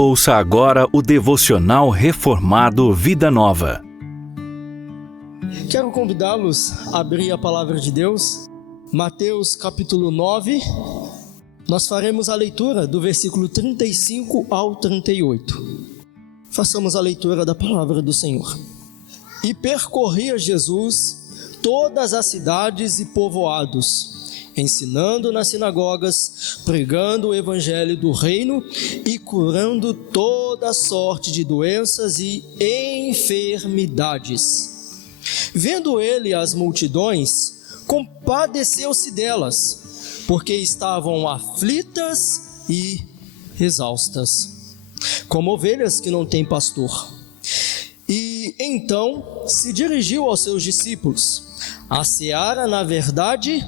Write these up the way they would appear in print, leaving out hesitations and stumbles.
Ouça agora o devocional Reformado Vida Nova. Quero convidá-los a abrir a palavra de Deus, Mateus capítulo 9. Nós faremos a leitura do versículo 35 ao 38. Façamos a leitura da palavra do Senhor. E percorria Jesus todas as cidades e povoados, ensinando nas sinagogas, pregando o evangelho do reino e curando toda sorte de doenças e enfermidades. Vendo ele as multidões, compadeceu-se delas, porque estavam aflitas e exaustas, como ovelhas que não têm pastor. E então se dirigiu aos seus discípulos: a seara, na verdade,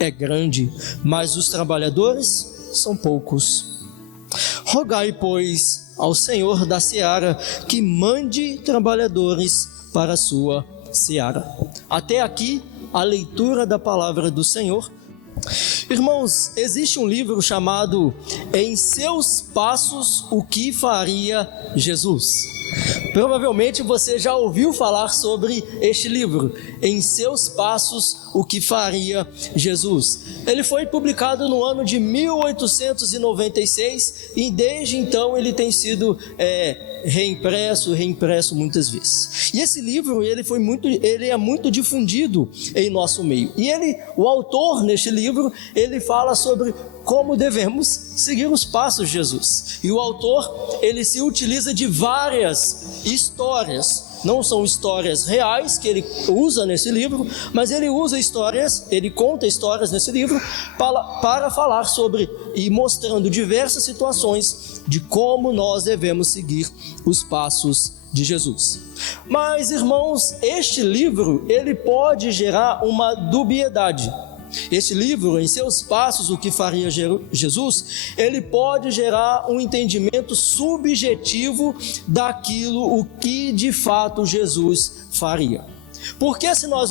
é grande, mas os trabalhadores são poucos. Rogai, pois, ao Senhor da seara que mande trabalhadores para a sua seara. Até aqui a leitura da palavra do Senhor. Irmãos, existe um livro chamado Em Seus Passos, o que faria Jesus? Provavelmente você já ouviu falar sobre este livro, Em Seus Passos, o que faria Jesus. Ele foi publicado no ano de 1896 e desde então ele tem sido reimpresso muitas vezes. E esse livro ele é muito difundido em nosso meio. E o autor neste livro, ele fala sobre como devemos seguir os passos de Jesus. E o autor, ele se utiliza de várias histórias. Não são histórias reais que ele usa nesse livro, mas ele conta histórias nesse livro para falar sobre e mostrando diversas situações de como nós devemos seguir os passos de Jesus. Mas, irmãos, este livro, ele pode gerar uma dubiedade. Este livro, Em Seus Passos, o que faria Jesus, ele pode gerar um entendimento subjetivo daquilo o que de fato Jesus faria. Porque se nós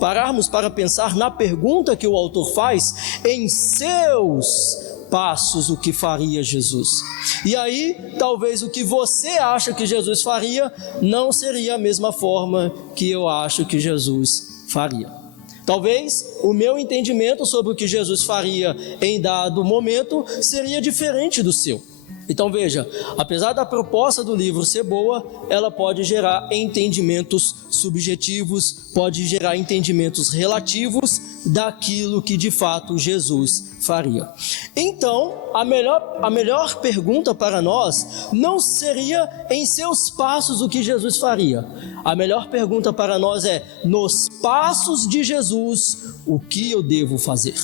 pararmos para pensar na pergunta que o autor faz, em seus passos o que faria Jesus? E aí, talvez o que você acha que Jesus faria não seria a mesma forma que eu acho que Jesus faria. Talvez o meu entendimento sobre o que Jesus faria em dado momento seria diferente do seu. Então veja, apesar da proposta do livro ser boa, ela pode gerar entendimentos subjetivos, pode gerar entendimentos relativos daquilo que de fato Jesus faria. Então, a melhor pergunta para nós não seria em seus passos o que Jesus faria. A melhor pergunta para nós é: nos passos de Jesus, o que eu devo fazer?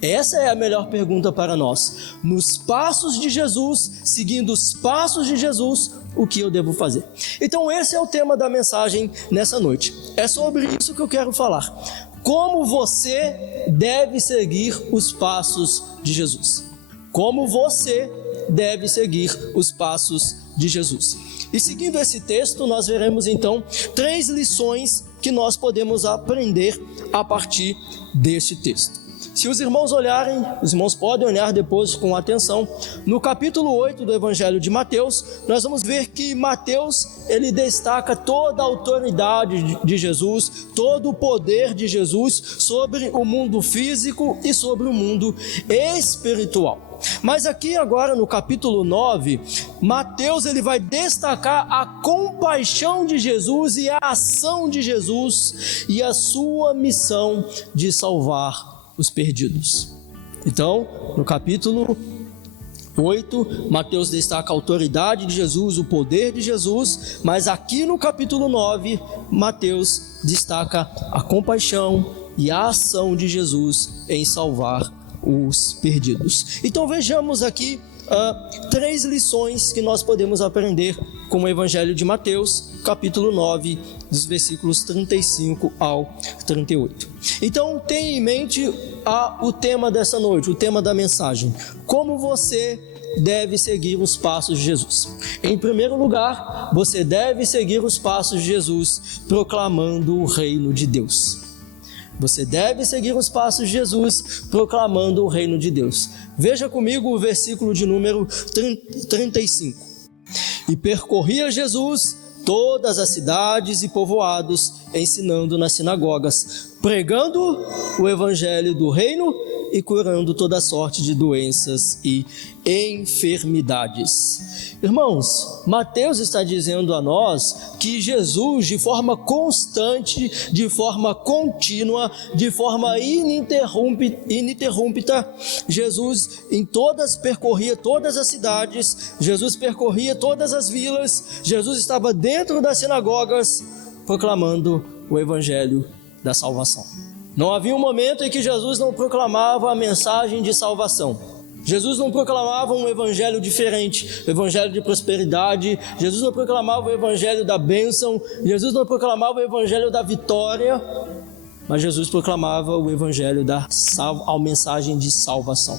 Essa é a melhor pergunta para nós. Nos passos de Jesus, seguindo os passos de Jesus, o que eu devo fazer? Então esse é o tema da mensagem nessa noite. É sobre isso que eu quero falar. Como você deve seguir os passos de Jesus? Como você deve seguir os passos de Jesus? E seguindo esse texto, nós veremos então 3 lições que nós podemos aprender a partir deste texto. Se os irmãos podem olhar depois com atenção, no capítulo 8 do Evangelho de Mateus, nós vamos ver que Mateus, ele destaca toda a autoridade de Jesus, todo o poder de Jesus sobre o mundo físico e sobre o mundo espiritual. Mas aqui agora no capítulo 9, Mateus ele vai destacar a compaixão de Jesus e a ação de Jesus e a sua missão de salvar os perdidos. Então, no capítulo 8, Mateus destaca a autoridade de Jesus, o poder de Jesus, mas aqui no capítulo 9, Mateus destaca a compaixão e a ação de Jesus em salvar os perdidos. Então vejamos aqui 3 lições que nós podemos aprender com o Evangelho de Mateus, capítulo 9, dos versículos 35 ao 38. Então tenha em mente o tema dessa noite, o tema da mensagem: como você deve seguir os passos de Jesus. Em primeiro lugar, você deve seguir os passos de Jesus proclamando o reino de Deus. Você deve seguir os passos de Jesus, proclamando o reino de Deus. Veja comigo o versículo de número 35. E percorria Jesus todas as cidades e povoados, ensinando nas sinagogas, pregando o evangelho do reino e curando toda sorte de doenças e enfermidades. Irmãos, Mateus está dizendo a nós que Jesus, de forma constante, de forma contínua, de forma ininterrupta, Jesus percorria todas as cidades, Jesus percorria todas as vilas, Jesus estava dentro das sinagogas, proclamando o evangelho da salvação. Não havia um momento em que Jesus não proclamava a mensagem de salvação. Jesus não proclamava um evangelho diferente, o evangelho de prosperidade. Jesus não proclamava o evangelho da bênção. Jesus não proclamava o evangelho da vitória. Mas Jesus proclamava o evangelho a mensagem de salvação.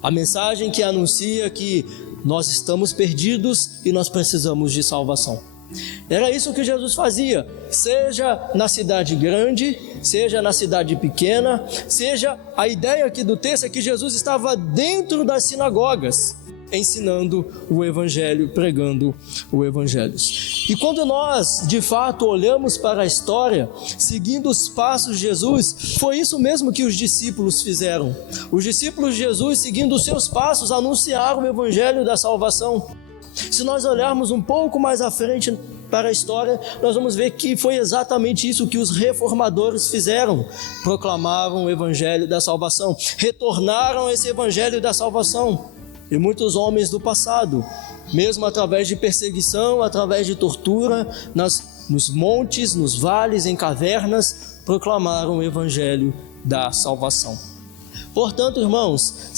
A mensagem que anuncia que nós estamos perdidos e nós precisamos de salvação. Era isso que Jesus fazia, seja na cidade grande, seja na cidade pequena, seja a ideia aqui do texto é que Jesus estava dentro das sinagogas, ensinando o evangelho, pregando o evangelho. E quando nós, de fato, olhamos para a história, seguindo os passos de Jesus, foi isso mesmo que os discípulos fizeram. Os discípulos de Jesus, seguindo os seus passos, anunciaram o evangelho da salvação. Se nós olharmos um pouco mais à frente para a história, nós vamos ver que foi exatamente isso que os reformadores fizeram. Proclamavam o evangelho da salvação, retornaram a esse evangelho da salvação. E muitos homens do passado, mesmo através de perseguição, através de tortura, nos montes, nos vales, em cavernas, proclamaram o evangelho da salvação. Portanto, irmãos,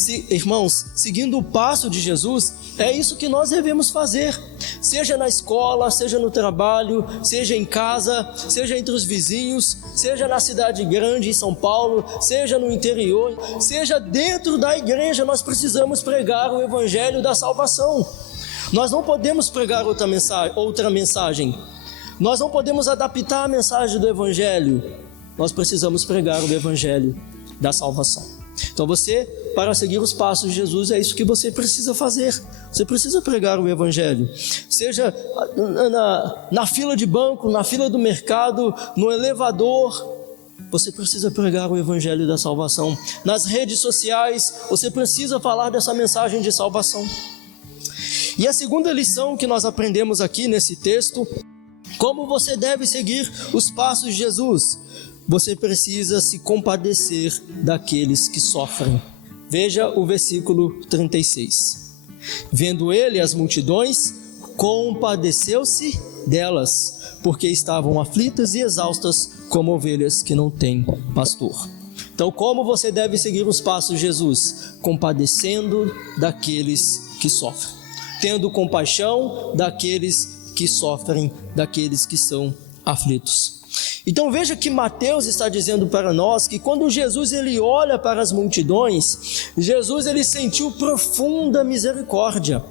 seguindo o passo de Jesus, é isso que nós devemos fazer, seja na escola, seja no trabalho, seja em casa, seja entre os vizinhos, seja na cidade grande, em São Paulo, seja no interior, seja dentro da igreja. Nós precisamos pregar o evangelho da salvação. Nós não podemos pregar outra mensagem, nós não podemos adaptar a mensagem do evangelho, nós precisamos pregar o evangelho da salvação. Então você, para seguir os passos de Jesus, é isso que você precisa fazer. Você precisa pregar o evangelho. Seja na fila de banco, na fila do mercado, no elevador, você precisa pregar o evangelho da salvação. Nas redes sociais, você precisa falar dessa mensagem de salvação. E a segunda lição que nós aprendemos aqui nesse texto, como você deve seguir os passos de Jesus. Você precisa se compadecer daqueles que sofrem. Veja o versículo 36. Vendo ele as multidões, compadeceu-se delas, porque estavam aflitas e exaustas, como ovelhas que não têm pastor. Então, como você deve seguir os passos de Jesus? Compadecendo daqueles que sofrem, tendo compaixão daqueles que sofrem, daqueles que são aflitos. Então veja que Mateus está dizendo para nós que quando Jesus ele olha para as multidões, Jesus ele sentiu profunda misericórdia.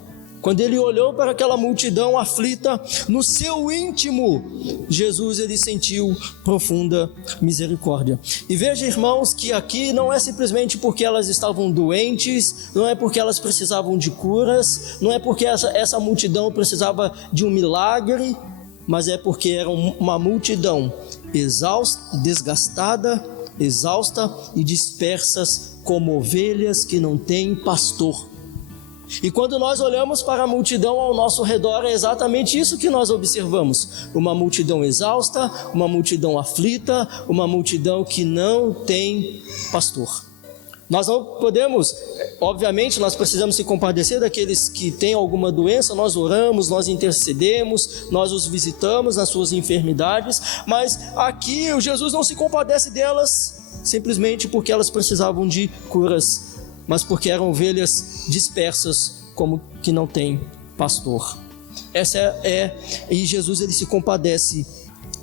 Quando ele olhou para aquela multidão aflita, no seu íntimo, Jesus ele sentiu profunda misericórdia. E veja, irmãos, que aqui não é simplesmente porque elas estavam doentes, não é porque elas precisavam de curas, não é porque essa multidão precisava de um milagre, mas é porque era uma multidão exausta, desgastada, exausta e dispersas como ovelhas que não têm pastor. E quando nós olhamos para a multidão ao nosso redor, é exatamente isso que nós observamos. Uma multidão exausta, uma multidão aflita, uma multidão que não tem pastor. Nós não podemos, obviamente, nós precisamos se compadecer daqueles que têm alguma doença, nós oramos, nós intercedemos, nós os visitamos nas suas enfermidades, mas aqui o Jesus não se compadece delas simplesmente porque elas precisavam de curas, mas porque eram ovelhas dispersas, como que não tem pastor. E Jesus ele se compadece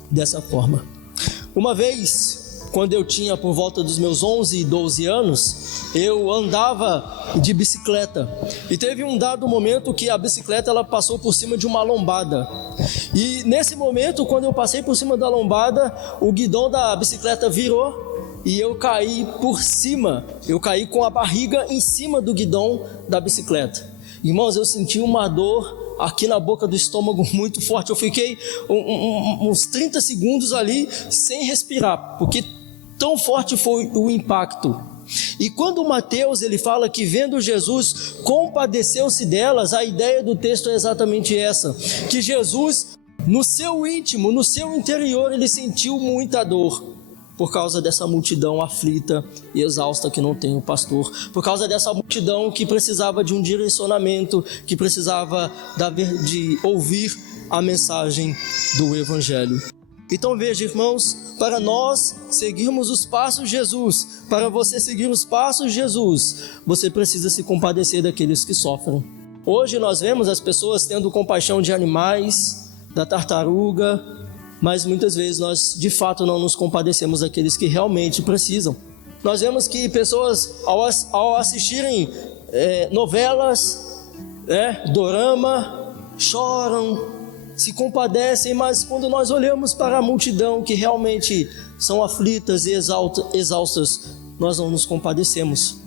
dessa forma. Uma vez, quando eu tinha por volta dos meus 11 e 12 anos, eu andava de bicicleta. E teve um dado momento que a bicicleta ela passou por cima de uma lombada. E nesse momento, quando eu passei por cima da lombada, o guidão da bicicleta virou e eu caí por cima, eu caí com a barriga em cima do guidão da bicicleta. Irmãos, eu senti uma dor aqui na boca do estômago muito forte. Eu fiquei uns 30 segundos ali sem respirar, porque tão forte foi o impacto. E quando Mateus ele fala que vendo Jesus compadeceu-se delas, a ideia do texto é exatamente essa, que Jesus no seu íntimo, no seu interior, ele sentiu muita dor por causa dessa multidão aflita e exausta que não tem o pastor, por causa dessa multidão que precisava de um direcionamento, que precisava de ouvir a mensagem do Evangelho. Então veja, irmãos, para nós seguirmos os passos de Jesus, para você seguir os passos de Jesus, você precisa se compadecer daqueles que sofrem. Hoje nós vemos as pessoas tendo compaixão de animais, da tartaruga, mas muitas vezes nós de fato não nos compadecemos daqueles que realmente precisam. Nós vemos que pessoas ao assistirem novelas, dorama, choram, se compadecem, mas quando nós olhamos para a multidão que realmente são aflitas e exaustas, nós não nos compadecemos.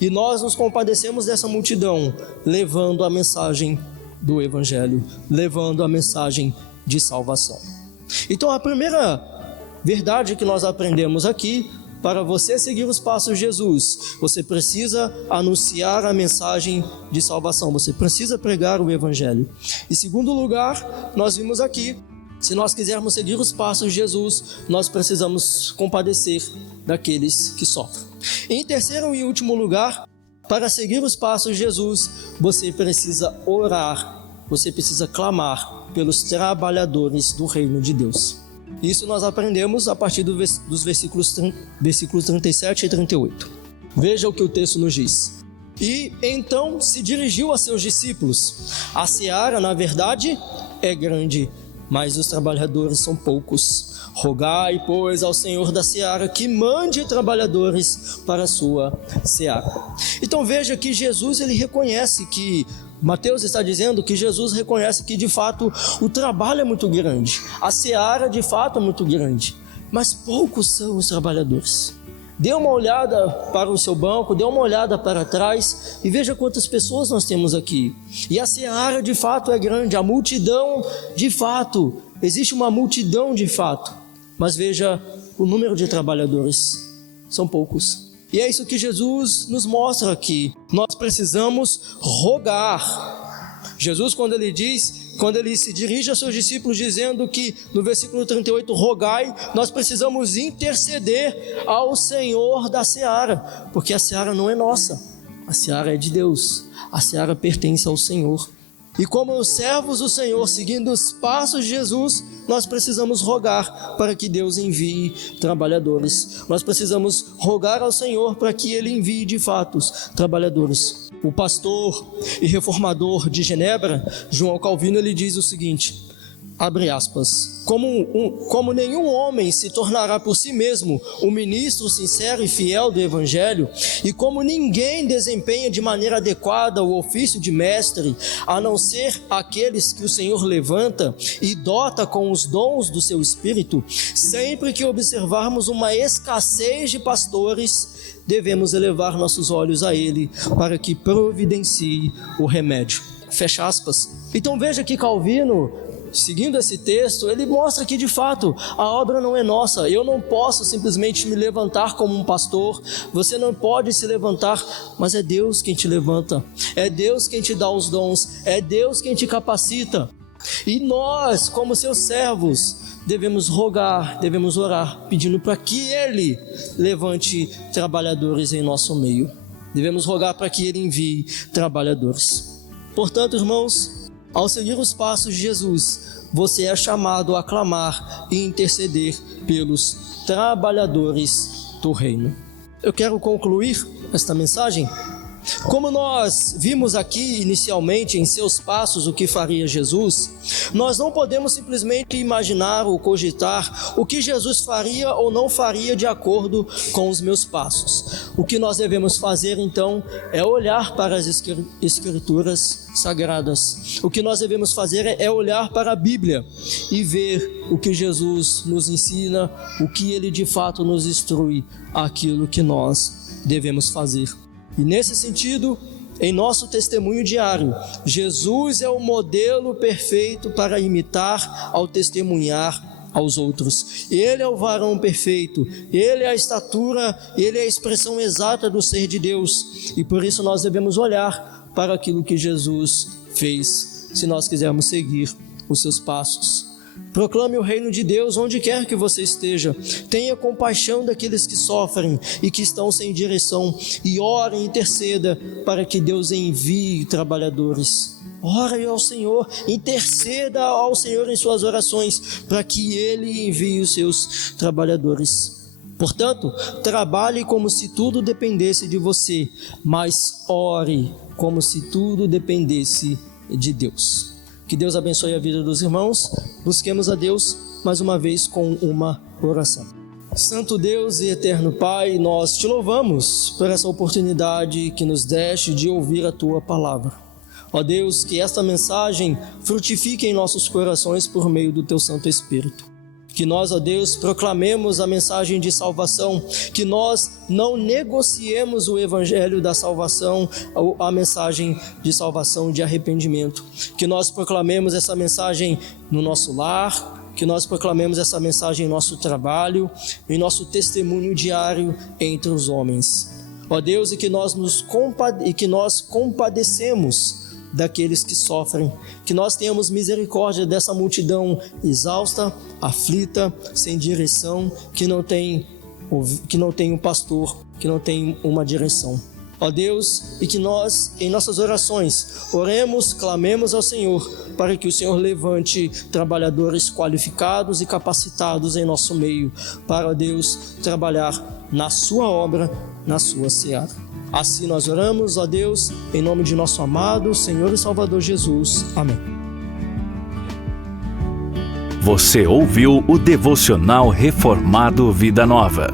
E nós nos compadecemos dessa multidão, levando a mensagem do Evangelho, levando a mensagem de salvação. Então a primeira verdade que nós aprendemos aqui, para você seguir os passos de Jesus, você precisa anunciar a mensagem de salvação, você precisa pregar o Evangelho. Em segundo lugar, nós vimos aqui, se nós quisermos seguir os passos de Jesus, nós precisamos compadecer daqueles que sofrem. Em terceiro e último lugar, para seguir os passos de Jesus, você precisa orar, você precisa clamar pelos trabalhadores do reino de Deus. Isso nós aprendemos a partir dos versículos 37 e 38. Veja o que o texto nos diz. E então se dirigiu a seus discípulos. A seara, na verdade, é grande, mas os trabalhadores são poucos. Rogai, pois, ao Senhor da seara que mande trabalhadores para a sua seara. Então veja que Jesus ele reconhece que Mateus está dizendo que Jesus reconhece que de fato o trabalho é muito grande, a seara de fato é muito grande, mas poucos são os trabalhadores. Dê uma olhada para o seu banco, dê uma olhada para trás e veja quantas pessoas nós temos aqui. E a seara de fato é grande, a multidão de fato, existe uma multidão de fato, mas veja o número de trabalhadores, são poucos. E é isso que Jesus nos mostra aqui. Nós precisamos rogar. Jesus, quando ele se dirige a seus discípulos dizendo que no versículo 38, rogai, nós precisamos interceder ao Senhor da seara, porque a seara não é nossa, a seara é de Deus, a seara pertence ao Senhor. E como servos do Senhor, seguindo os passos de Jesus, nós precisamos rogar para que Deus envie trabalhadores. Nós precisamos rogar ao Senhor para que Ele envie de fato trabalhadores. O pastor e reformador de Genebra, João Calvino, ele diz o seguinte, abre aspas, como nenhum homem se tornará por si mesmo um ministro sincero e fiel do Evangelho, e como ninguém desempenha de maneira adequada o ofício de mestre, a não ser aqueles que o Senhor levanta e dota com os dons do seu Espírito, sempre que observarmos uma escassez de pastores, devemos elevar nossos olhos a Ele para que providencie o remédio. Fecha aspas. Então veja que Calvino, seguindo esse texto, ele mostra que de fato a obra não é nossa. Eu não posso simplesmente me levantar como um pastor, você não pode se levantar, mas é Deus quem te levanta, é Deus quem te dá os dons, é Deus quem te capacita. E nós, como seus servos, devemos rogar, devemos orar, pedindo para que Ele levante trabalhadores em nosso meio. Devemos rogar para que Ele envie trabalhadores. Portanto, irmãos, ao seguir os passos de Jesus, você é chamado a clamar e interceder pelos trabalhadores do reino. Eu quero concluir esta mensagem Como nós vimos aqui inicialmente em seus passos o que faria Jesus, nós não podemos simplesmente imaginar ou cogitar o que Jesus faria ou não faria de acordo com os meus passos. O que nós devemos fazer então é olhar para as Escrituras sagradas. O que nós devemos fazer é olhar para a Bíblia e ver o que Jesus nos ensina, o que Ele de fato nos instrui, aquilo que nós devemos fazer. E nesse sentido, em nosso testemunho diário, Jesus é o modelo perfeito para imitar ao testemunhar aos outros. Ele é o varão perfeito, ele é a estatura, ele é a expressão exata do ser de Deus. E por isso nós devemos olhar para aquilo que Jesus fez, se nós quisermos seguir os seus passos. Proclame o reino de Deus onde quer que você esteja. Tenha compaixão daqueles que sofrem e que estão sem direção. E ore e interceda para que Deus envie trabalhadores. Ore ao Senhor, interceda ao Senhor em suas orações, para que Ele envie os seus trabalhadores. Portanto, trabalhe como se tudo dependesse de você, mas ore como se tudo dependesse de Deus. Que Deus abençoe a vida dos irmãos. Busquemos a Deus mais uma vez com uma oração. Santo Deus e eterno Pai, nós te louvamos por essa oportunidade que nos deste de ouvir a tua palavra. Ó Deus, que esta mensagem frutifique em nossos corações por meio do teu Santo Espírito. Que nós, ó Deus, proclamemos a mensagem de salvação, que nós não negociemos o evangelho da salvação, a mensagem de salvação de arrependimento. Que nós proclamemos essa mensagem no nosso lar, que nós proclamemos essa mensagem em nosso trabalho, em nosso testemunho diário entre os homens. Ó Deus, e que nós compadecemos daqueles que sofrem, que nós tenhamos misericórdia dessa multidão exausta, aflita, sem direção, que não tem um pastor, que não tem uma direção. Ó Deus, e que nós, em nossas orações, oremos, clamemos ao Senhor, para que o Senhor levante trabalhadores qualificados e capacitados em nosso meio, para, ó Deus, trabalhar na sua obra, na sua seara. Assim nós oramos, ó Deus, em nome de nosso amado Senhor e Salvador Jesus. Amém. Você ouviu o Devocional Reformado Vida Nova.